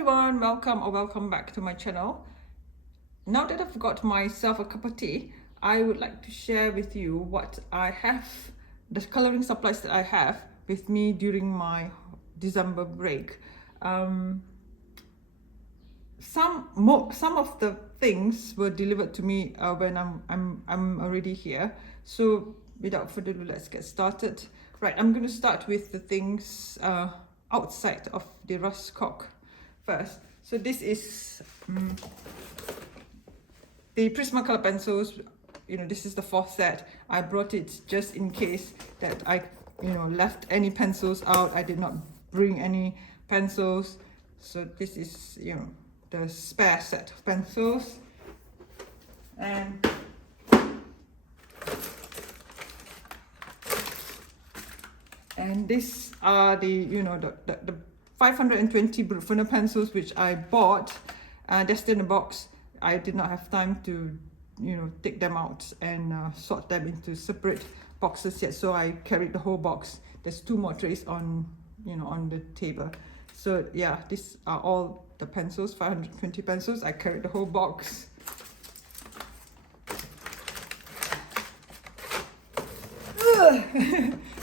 everyone, welcome back to my channel. Now that I've got myself a cup of tea, I would like to share with you what I have, the coloring supplies that I have with me during my December break. Some of the things were delivered to me when I'm already here. So without further ado, let's get started. Right, I'm going to start with the things outside of the Raskog first. So this is the Prismacolor pencils. This is the fourth set. I brought it just in case that I left any pencils out. I did not bring any pencils, so this is the spare set of pencils. And these are the the 520 Bruckner pencils which I bought. Just in a box. I did not have time to take them out and sort them into separate boxes yet, so I carried the whole box. There's two more trays on on the table. So yeah, these are all the pencils, 520 pencils. I carried the whole box.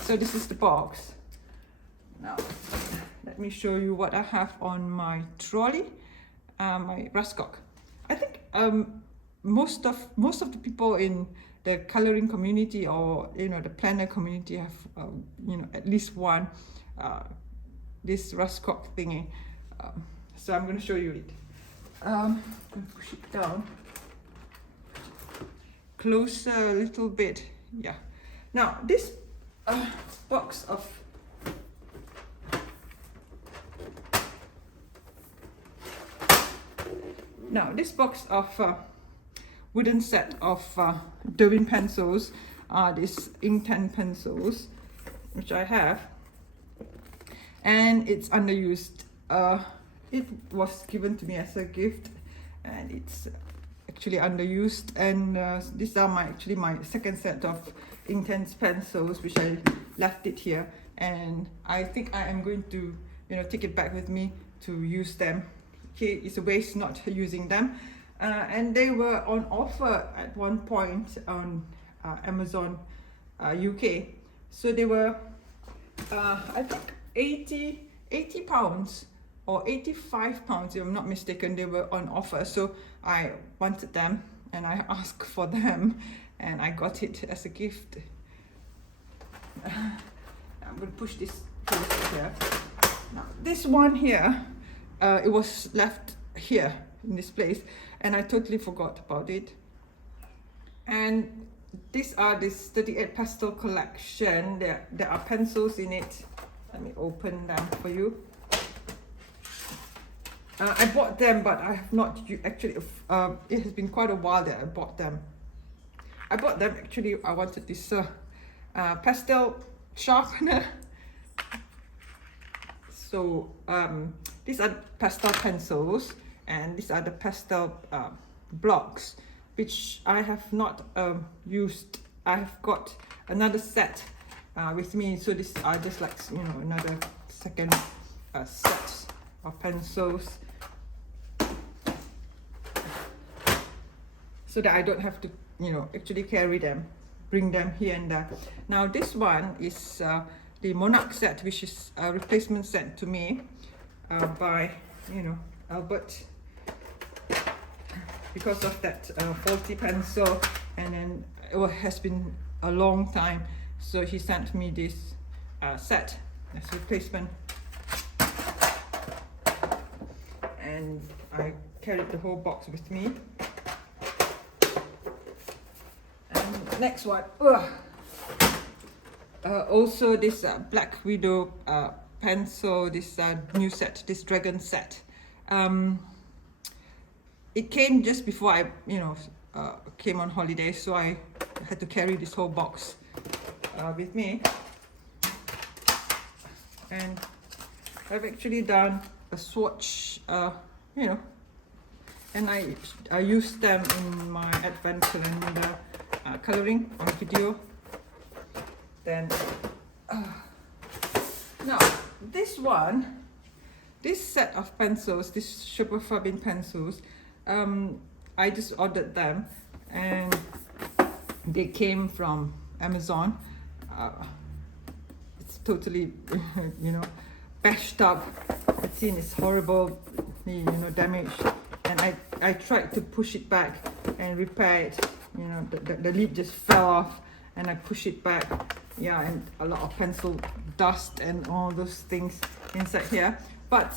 So this is the box. Now let me show you what I have on my trolley, my Raskog. I think most of the people in the coloring community or the planner community have at least one this Raskog thingy. So I'm going to show you it. I'm going to push it down closer a little bit. Yeah. Now this box of wooden set of Derwent pencils are these Inkten pencils which I have, and it's underused. It was given to me as a gift and it's actually underused, and these are my second set of Inkten pencils which I left it here, and I think I am going to take it back with me to use them. Okay, it's a waste not using them. And they were on offer at one point on Amazon UK. So they were I think 80 pounds or 85 pounds if I'm not mistaken. They were on offer, so I wanted them and I asked for them and I got it as a gift. I'm going to push this closer here. Now this one here, it was left here in this place and I totally forgot about it. And these are this 38 pastel collection. There are pencils in it. Let me open them for you. I bought them, but I have not actually, it has been quite a while that I bought them. I wanted this pastel sharpener. So these are pastel pencils and these are the pastel blocks which I have not used. I have got another set with me, so these are just like another second set of pencils, so that I don't have to actually carry them, bring them here and there. Now this one is the Monarch set, which is a replacement set to me by Albert, because of that faulty pencil, and then it has been a long time, so he sent me this set as replacement, and I carried the whole box with me. And next one, also this Black Widow pencil, this new set, this dragon set. It came just before I came on holiday, so I had to carry this whole box with me. And I've actually done a swatch, and I used them in my advent calendar coloring on video. Then now this one this set of pencils, these super Fabin pencils, I just ordered them and they came from Amazon. It's totally, you know, bashed up. The tin is horrible, you know, damaged. And I tried to push it back and repair it. You know, the lid just fell off and I push it back. Yeah, and a lot of pencil dust and all those things inside here. But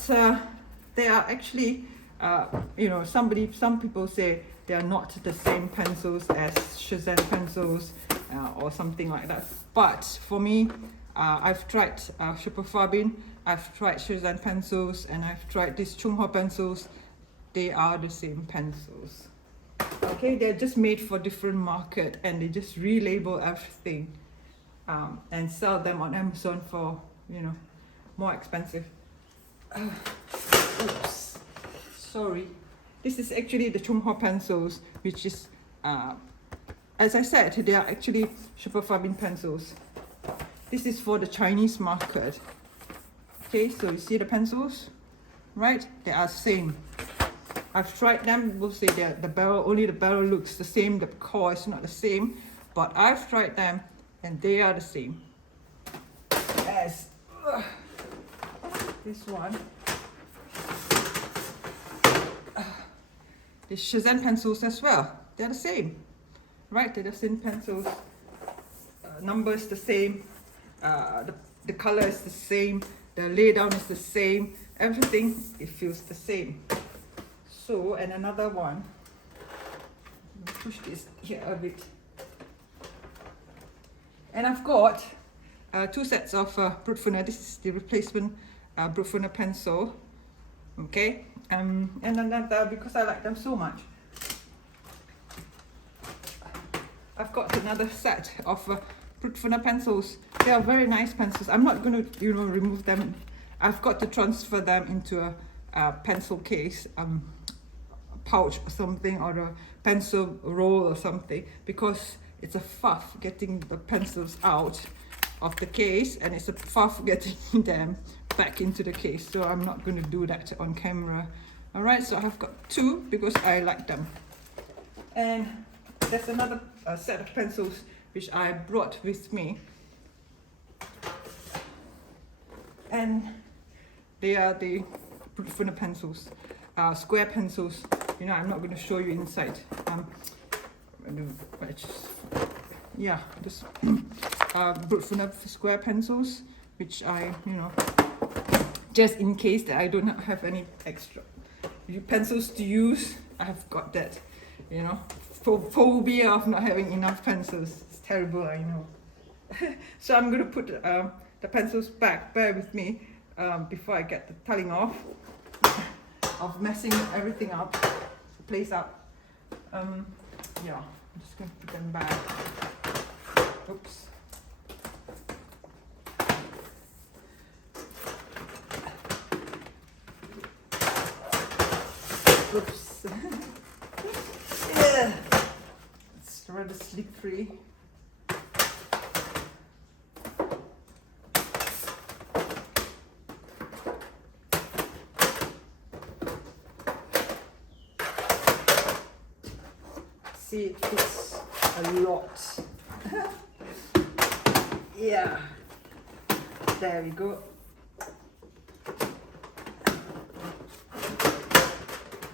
they are actually, you know, some people say they are not the same pencils as Shenzhen pencils or something like that. But for me, I've tried Super Fabin, I've tried Shenzhen pencils, and I've tried these Chunghwa pencils. They are the same pencils. Okay, they're just made for different market, and they just relabel everything and sell them on Amazon for, you know, more expensive. Oops, sorry. This is actually the Chunghwa pencils, which is, as I said, they are actually Super Fabin pencils. This is for the Chinese market. Okay, so you see the pencils, right? They are same. I've tried them. We'll say that the barrel looks the same. The core is not the same, but I've tried them and they are the same as this one. The Shenzhen pencils as well. They're the same, right? They're the same pencils. Numbers the same. The color is the same. The laydown is the same. Everything, it feels the same. So, and another one. Push this here a bit. And I've got two sets of Brutfuner. This is the replacement Brutfuner pencil. Okay, and another, because I like them so much, I've got another set of Brutfuner pencils. They are very nice pencils. I'm not going to, you know, remove them. I've got to transfer them into a pencil case, pouch or something, or a pencil roll or something, because it's a fuss getting the pencils out of the case, and it's a fuss getting them back into the case. So I'm not going to do that on camera. All right, so I've got two because I like them. And there's another set of pencils which I brought with me, and they are the Brutfuner pencils, square pencils. You know, I'm not going to show you inside. Yeah, this Brutfuner square pencils, which I, you know, just in case that I don't have any extra pencils to use, I've got that, you know, phobia of not having enough pencils. It's terrible, I know. So I'm going to put the pencils back, bear with me, before I get the telling off of messing everything up, the place up. Yeah, I'm just going to put them back. Oops. Oops. Yeah. It's rather slippery. See, it fits a lot. Yeah. There we go.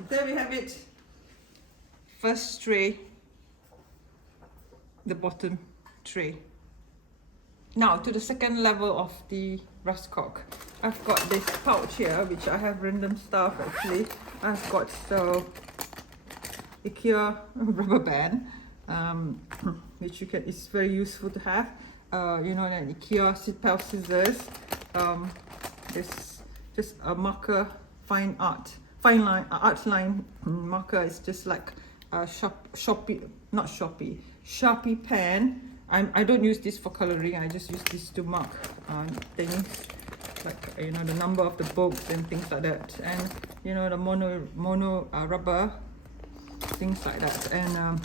There we have it. First tray, the bottom tray. Now to the second level of the Raskog. I've got this pouch here, which I have random stuff actually. I've got the IKEA rubber band, which you can, it's very useful to have. You know, an IKEA pair of scissors. This just a marker, art line marker. It's just like a Sharpie pen. I don't use this for coloring. I just use this to mark things, like, you know, the number of the books and things like that, and you know, the mono rubber, things like that. And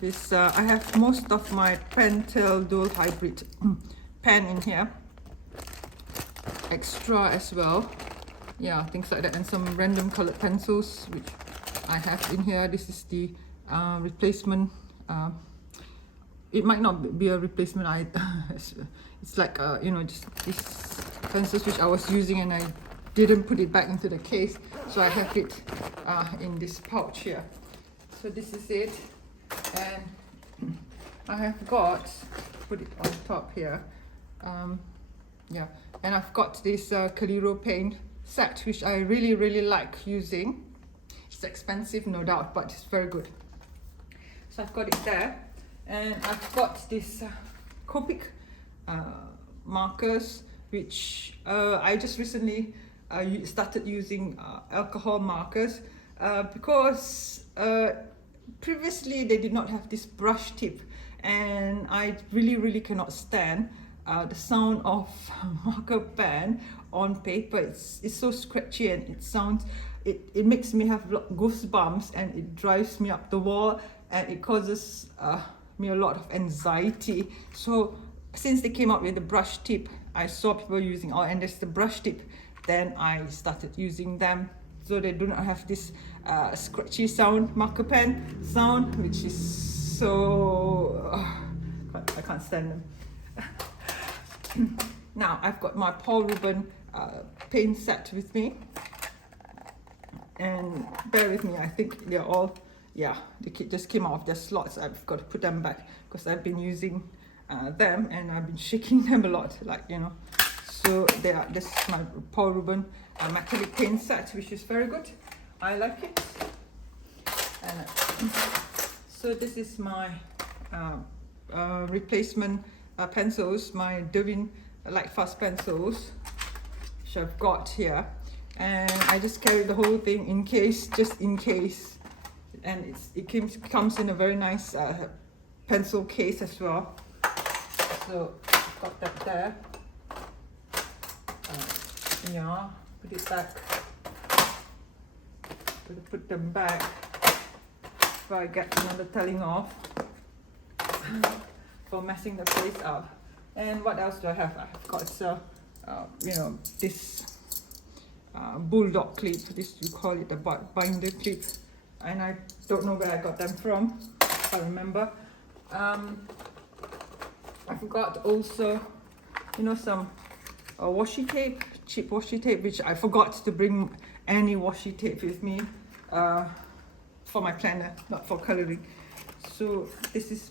this I have most of my Pentel dual hybrid pen in here, extra as well. yeah, things like that, and some random colored pencils which I have in here. This is the replacement. It might not be a replacement. It's like you know, just these pencils which I was using and I didn't put it back into the case, so I have it in this pouch here. So this is it, and I have got, put it on top here, yeah, and I've got this Calero paint set which I really like using. It's expensive, no doubt, but it's very good. So I've got it there, and I've got this Copic markers which I just recently started using alcohol markers because previously they did not have this brush tip, and I really cannot stand the sound of marker pen on paper. It's so scratchy, and it makes me have goosebumps, and it drives me up the wall, and it causes me a lot of anxiety. So since they came out with the brush tip, I saw people using, and there's the brush tip, then I started using them, so they do not have this scratchy sound, marker pen sound, which is so I can't stand them. Now I've got my Paul Rubin paint set with me, and bear with me, I think they're all, yeah, they just came out of their slots. I've got to put them back because I've been using them, and I've been shaking them a lot, like, you know. So this is my Paul Rubin metallic paint set, which is very good. I like it. And so this is my replacement pencils, my Derwent Lightfast pencils, which I've got here, and I just carry the whole thing in case, just in case. And it comes in a very nice pencil case as well. So I've got that there. Yeah, put it back. Put them back before I get another telling off for messing the place up. And what else do I have? I've got you know, this bulldog clip. This, you call it the binder clip, and I don't know where I got them from. I remember. I've got also, you know, some washi tape, cheap washi tape, which I forgot to bring any washi tape with me for my planner, not for coloring. So this is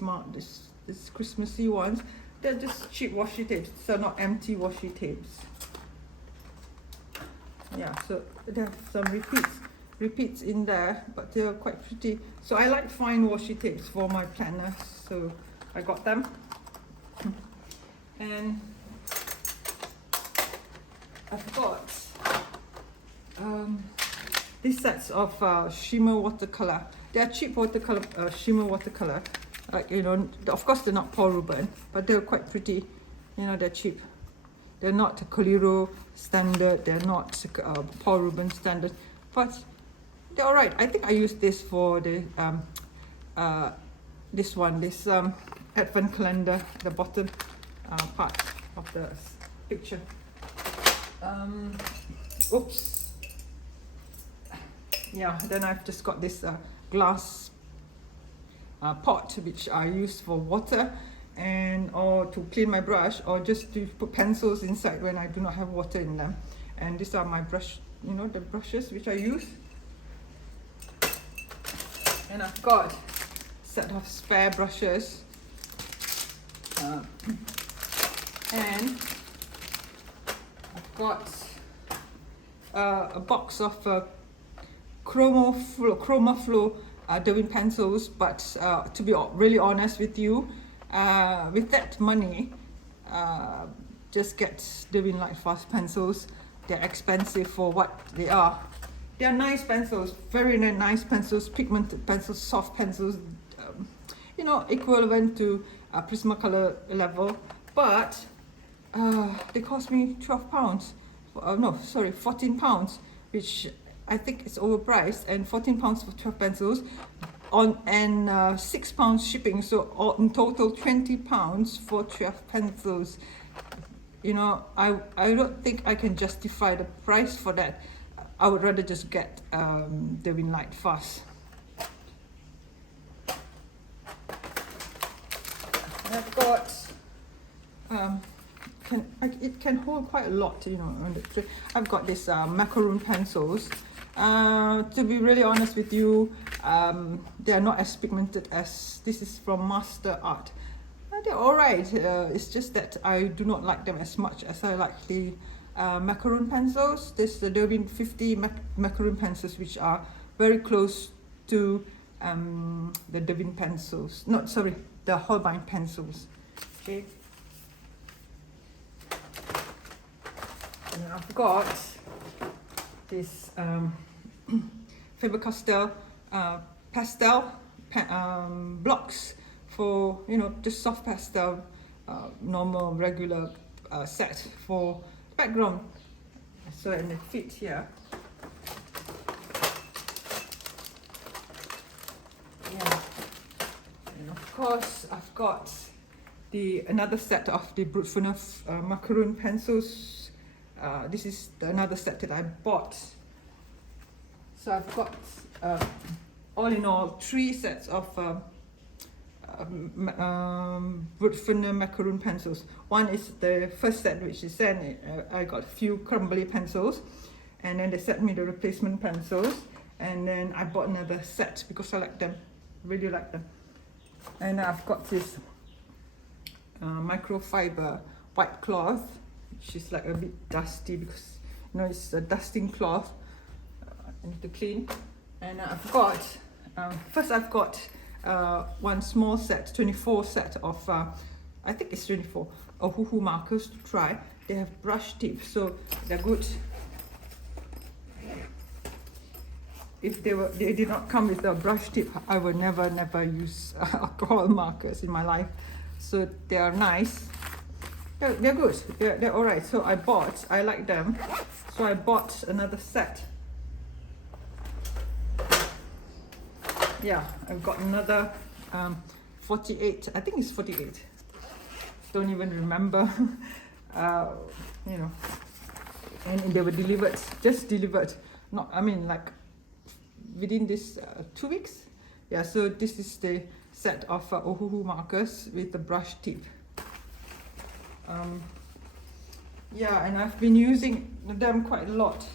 this Christmassy ones. They're just cheap washi tapes, so not empty washi tapes. Yeah, so they have some repeats in there, but they're quite pretty. So I like fine washi tapes for my planner, so I got them. And I've got these sets of shimmer watercolor. They're cheap watercolor, shimmer watercolor. You know, of course they're not Paul Rubin, but they're quite pretty. You know, they're cheap. They're not Calero standard. They're not Paul Rubin standard, but they're all right. I think I used this for the this advent calendar, the bottom part of the picture. Oops. Yeah, then I've just got this glass pot which I use for water, or to clean my brush, or just to put pencils inside when I do not have water in them. And these are my brush, you know, the brushes which I use. And I've got a set of spare brushes, and I've got a box of Chroma Flow Derwent pencils, but to be really honest with you, with that money, just get Derwent Lightfast pencils. They're expensive for what they are. They're nice pencils, very nice pencils, pigmented pencils, soft pencils, you know, equivalent to Prismacolor level, but they cost me £12. No, sorry, £14, which I think it's overpriced, and £14 for 12 pencils, and £6 shipping, so in total £20 for 12 pencils. You know, I don't think I can justify the price for that. I would rather just get the Win Light fast. I've got it can hold quite a lot, you know, on the tray. I've got this macaroon pencils. To be really honest with you, they are not as pigmented as this is from Master Art. They're alright. It's just that I do not like them as much as I like the macaroon pencils. This the Derwent 50 macaroon pencils, which are very close to the Derwent pencils. Not sorry, the Holbein pencils. Okay. And I've got this Faber-Castell pastel blocks for, you know, just soft pastel, normal regular set for background. So and it fits here. Yeah. And of course I've got another set of the Brutfuner macaroon pencils. This is another set that I bought. So I've got all in all 3 sets of Brutfuner macaroon pencils. One is the first set, which is then I got a few crumbly pencils, and then they sent me the replacement pencils, and then I bought another set because I like them, really like them. And I've got this microfiber white cloth, which is like a bit dusty because, you know, it's a dusting cloth. I need to clean. And I've got first I've got one small set, 24 set of I think it's 24 Ohuhu markers to try. They have brush tips, so they're good. If they did not come with a brush tip, I would never use alcohol markers in my life. So they are nice. They're good. They're all right. So I like them. So I bought another set. Yeah, I've got another 48. I think it's 48. Don't even remember. You know, and they were just delivered. Not, I mean, like within this 2 weeks. Yeah. So this is the set of Ohuhu markers with the brush tip. Yeah, and I've been using them quite a lot.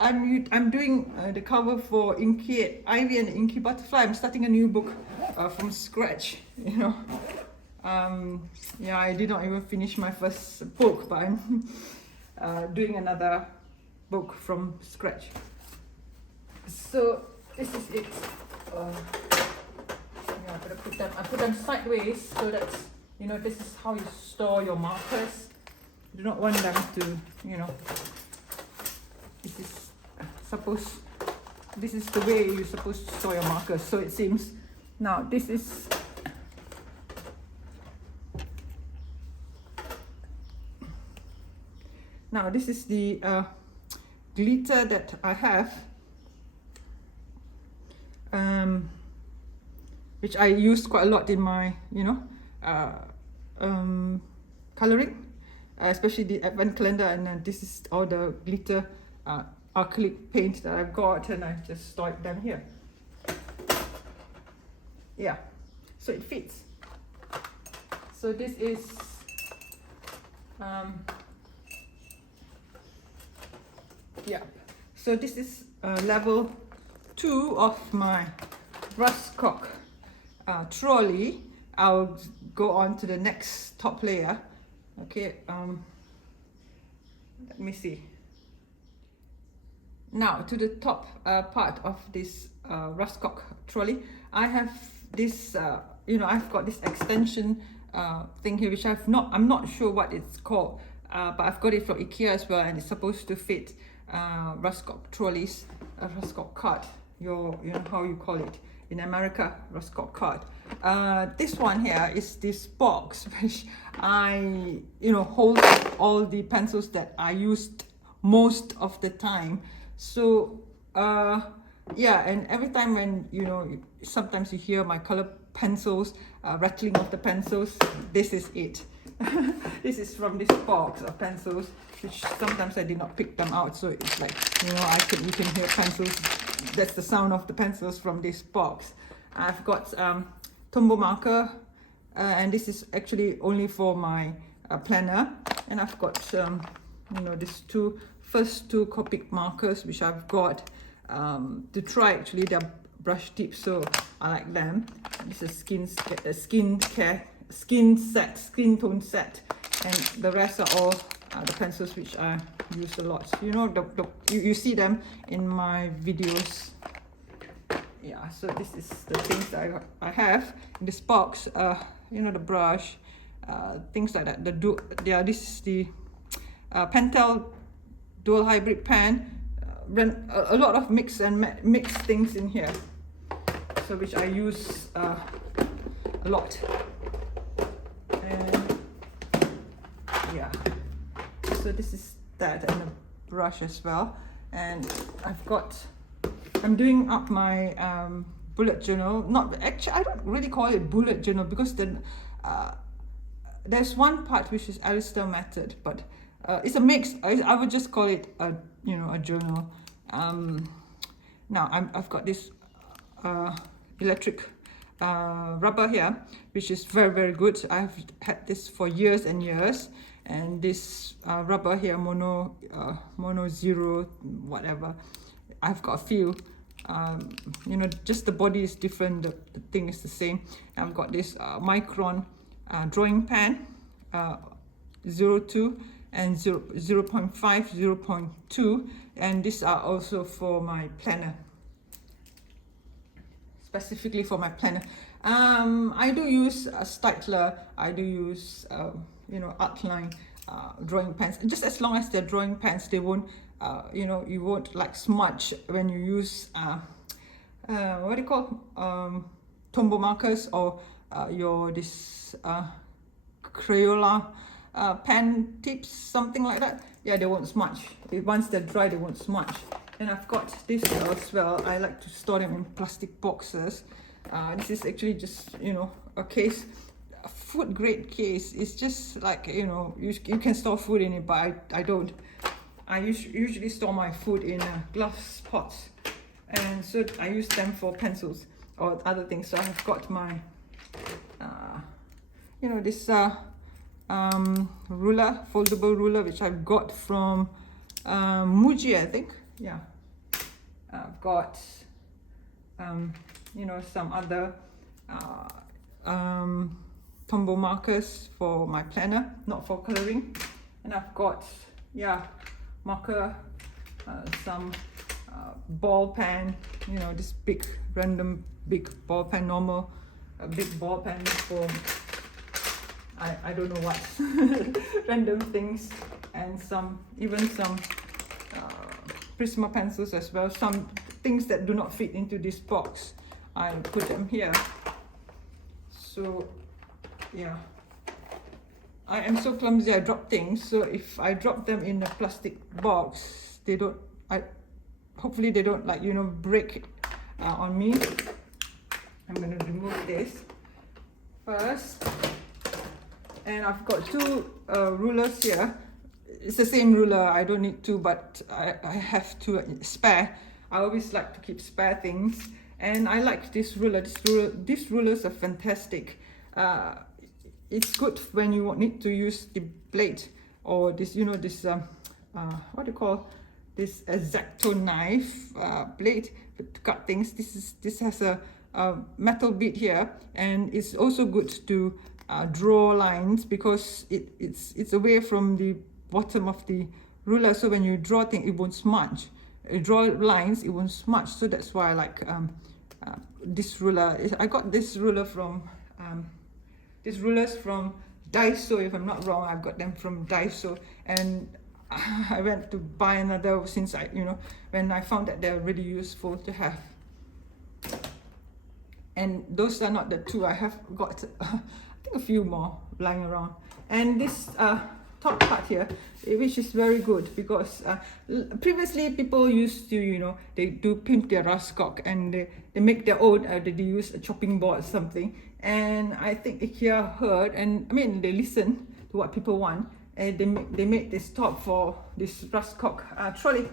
I'm doing the cover for Inky Ivy and Inky Butterfly. I'm starting a new book from scratch, you know. Yeah, I did not even finish my first book, but I'm doing another book from scratch. So this is it. Yeah, I put them sideways so that, you know, this is how you store your markers. You do not want them to, you know, this is the way you're supposed to store your markers, so it seems. Now this is the glitter that I have, which I use quite a lot in my, you know, coloring, especially the advent calendar. And this is all the glitter acrylic paint that I've got, and I just stored them here. Yeah, so it fits. So this is yeah, so this is level 2 of my Raskog trolley. I'll go on to the next top layer. Okay, let me see. Now to the top part of this Raskog trolley, I have this, you know, I've got this extension thing here, which I'm not sure what it's called, but I've got it from IKEA as well, and it's supposed to fit Raskog trolleys, Raskog cart, you know how you call it in America, Raskog cart. This one here is this box which I, you know, hold all the pencils that I used most of the time. So yeah, and every time when, you know, sometimes you hear my color pencils rattling off the pencils, this is it. This is from this box of pencils, which sometimes I did not pick them out, so it's like, you know, you can hear pencils. That's the sound of the pencils from this box. I've got Tombow marker, and this is actually only for my planner. And I've got you know, these first two Copic markers, which I've got to try. Actually, they're brush tips, so I like them. This is skin tone set, and the rest are all the pencils which I use a lot. You know, you see them in my videos. Yeah, so this is the things that I have in this box. You know, the brush, things like that. This is the Pentel dual hybrid pen. A lot of mix things in here, so which I use a lot. And yeah, so this is that, and a brush as well. And I'm doing up my bullet journal. Not actually, I don't really call it bullet journal, because then there's one part which is Alistair method, but it's a mix. I would just call it a journal. Now I've got this electric rubber here, which is very, very good. I've had this for years and years, and this rubber here, mono zero, whatever. I've got a few. You know, just the body is different, the thing is the same. I've got this Micron drawing pen, 02 and 0.5, 0.2, and these are also for my planner, specifically for my planner. I do use a Stitler. I do use you know, outline drawing pens. Just as long as they're drawing pens, they won't you know, you won't like smudge when you use what do you call Tombow markers, or this Crayola pen tips, something like that. Yeah, they won't smudge. Once they're dry, they won't smudge. And I've got this as well. I like to store them in plastic boxes. This is actually just, you know, a case, a food grade case. It's just like, you know, you can store food in it, but I don't. I usually store my food in glass pots, and so I use them for pencils or other things. So I've got my you know, this ruler, foldable ruler, which I've got from Muji, I think. Yeah, I've got you know, some other Tombow markers for my planner, not for coloring. And I've got, yeah, marker, some ball pen, you know, this big random big ball pen, normal big ball pen for I don't know what random things, and even some Prisma pencils as well. Some things that do not fit into this box, I put them here. So yeah, I am so clumsy, I drop things. So if I drop them in a plastic box, they don't, hopefully they don't, like, you know, break on me. I'm going to remove this first. And I've got two rulers here. It's the same ruler, I don't need two, but I have two spare. I always like to keep spare things. And I like this ruler. These rulers are fantastic. It's good when you need to use the blade, or this, you know, this what do you call this, X-Acto knife blade to cut things. This has a metal bit here, and it's also good to draw lines, because it's away from the bottom of the ruler, so when you draw things, it won't smudge. Draw lines, it won't smudge. So that's why I like this ruler. I got this ruler from these rulers from Daiso, if I'm not wrong. I've got them from Daiso, and I went to buy another since when I found that they're really useful to have. And those are not the two. I have got I think a few more lying around. And this top part here, which is very good, because previously people used to, they do pimp their Raskog, and they make their own, they use a chopping board or something. And I think IKEA heard, and I mean they listened to what people want. And they made this top for this Raskog trolley.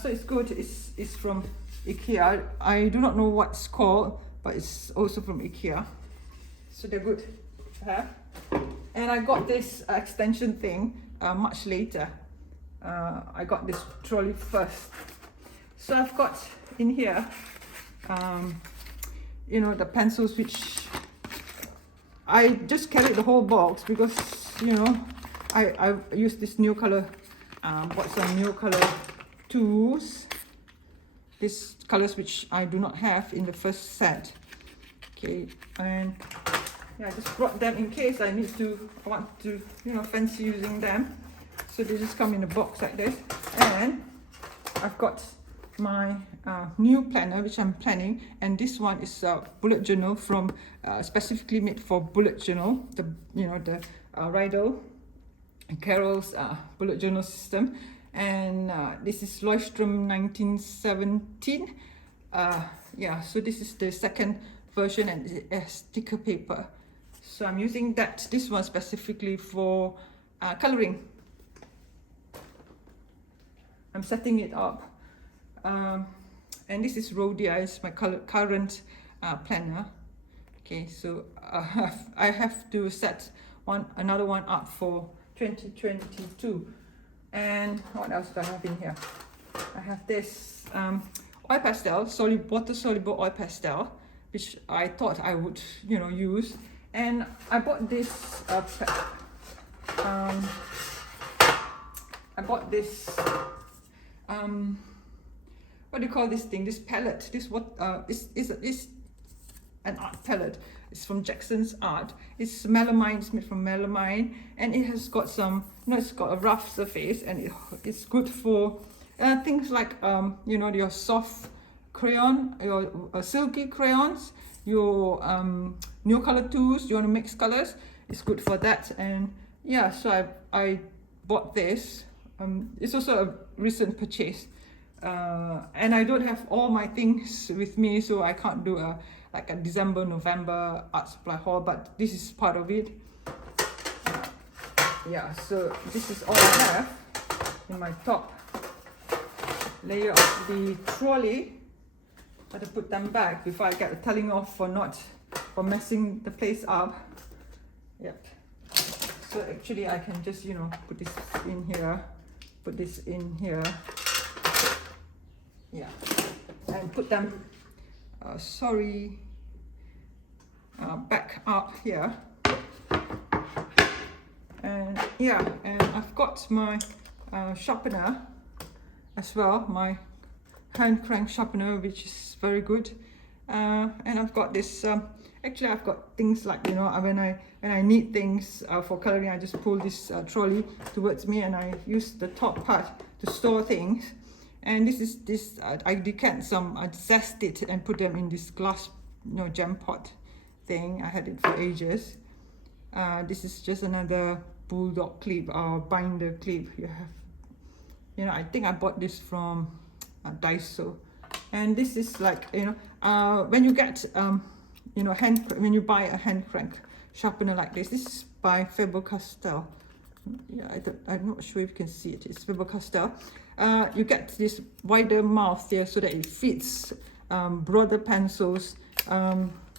So it's good. It's from IKEA. I do not know what it's called, but it's also from IKEA. So they're good to have. And I got this extension thing much later. I got this trolley first. So I've got in here, you know, the pencils, which I just carried the whole box because, you know, I used this new color, bought some new color tools. These colors which I do not have in the first set. Okay, and yeah, I just brought them in case I want to, you know, fancy using them. So they just come in a box like this. And I've got my new planner which I'm planning, and this one is a bullet journal from specifically made for bullet journal. The, you know, the Rydell Carroll's bullet journal system, and this is Leuchtturm 1917. Yeah, so this is the second version, and it has sticker paper. So I'm using this one specifically for coloring. I'm setting it up, and this is Rhodia, is my current planner. Okay, so I have to set another one up for 2022. And what else do I have in here? I have this oil pastel, water soluble oil pastel, which I thought I would, you know, use. And I bought this what do you call this thing? This palette. This is an art palette. It's from Jackson's Art. It's melamine. It's made from melamine, and it has got some, you know, it's got a rough surface, and it's good for things like you know, your soft crayon, your silky crayons, your new color tools. You want to mix colors, it's good for that. And yeah, so I bought this. It's also a recent purchase, and I don't have all my things with me, so I can't do like a November art supply haul, but this is part of it. Yeah, so this is all I have in my top layer of the trolley. I have to put them back before I get a telling off for messing the place up. Yep. So actually I can just, you know, put this in here, put this in here. Yeah, and put them back up here. And yeah, and I've got my sharpener as well, my hand crank sharpener, which is very good. And I've got this, actually I've got things like, you know, when I need things for coloring, I just pull this trolley towards me, and I use the top part to store things. And this is I decant some, I zest it and put them in this glass, you know, gem pot thing. I had it for ages. This is just another bulldog clip or binder clip. You have, you know, I think I bought this from Daiso. And this is like, you know, when you get you know, when you buy a hand crank sharpener like this is by Faber-Castell. Yeah, I'm not sure if you can see it. It's Faber-Castell. You get this wider mouth here so that it fits broader pencils,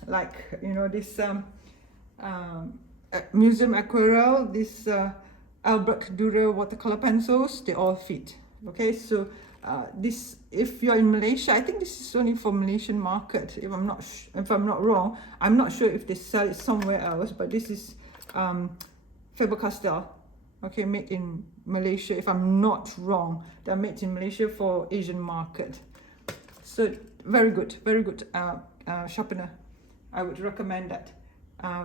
like, you know, this Museum Aquarelle, this Albrecht Dürer watercolor pencils, they all fit. Okay, so this, if you're in Malaysia, I think this is only for Malaysian market. If I'm not wrong, I'm not sure if they sell it somewhere else, but this is Faber-Castell. Okay, made in Malaysia. If I'm not wrong, they're made in Malaysia for Asian market. So very good sharpener. I would recommend that,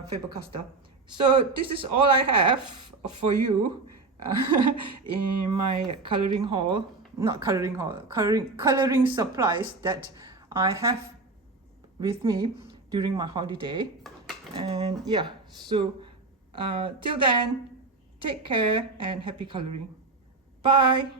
Faber-Castell. So this is all I have for you in my coloring haul. Not coloring haul, coloring supplies that I have with me during my holiday. And yeah, so till then, take care and happy coloring. Bye.